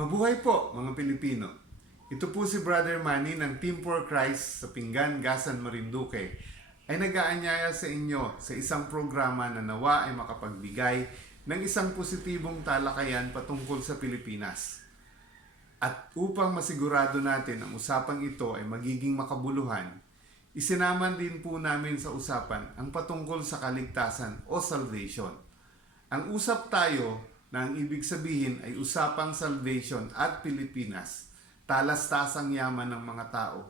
Mabuhay po mga Pilipino. Ito po si Brother Manny ng Team for Christ sa Pinggan, Gasan, Marinduque ay nag-aanyaya sa inyo sa isang programa na nawa ay makapagbigay ng isang positibong talakayan patungkol sa Pilipinas. At upang masigurado natin ang usapang ito ay magiging makabuluhan, isinaman din po namin sa usapan ang patungkol sa kaligtasan o salvation. Ang usap tayo na ang ibig sabihin ay usapang salvation at Pilipinas, talas-tasang yaman ng mga tao,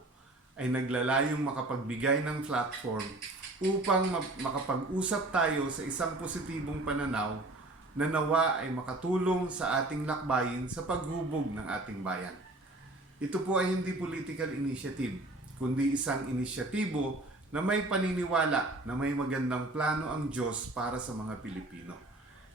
ay naglalayong makapagbigay ng platform upang makapag-usap tayo sa isang positibong pananaw na nawa ay makatulong sa ating lakbayin sa paghubog ng ating bayan. Ito po ay hindi political initiative, kundi isang inisyatibo na may paniniwala na may magandang plano ang Diyos para sa mga Pilipino.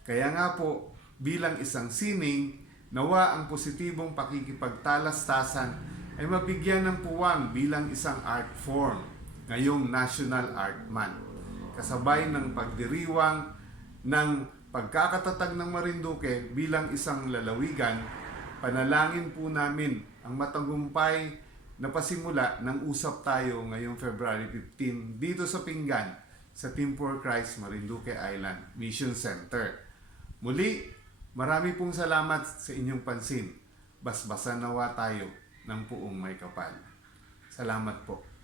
Kaya nga po, bilang isang sining, nawa ang positibong pakikipagtalastasan ay mabigyan ng puwang bilang isang art form ngayong National Art Month. Kasabay ng pagdiriwang ng pagkakatatag ng Marinduque bilang isang lalawigan, panalangin po namin ang matagumpay na pasimula ng usap tayo ngayong February 15 dito sa Pinggan sa Team for Christ Marinduque Island Mission Center. Muli, marami pong salamat sa inyong pansin. Basbasan nawa tayo ng puong may kapal. Salamat po.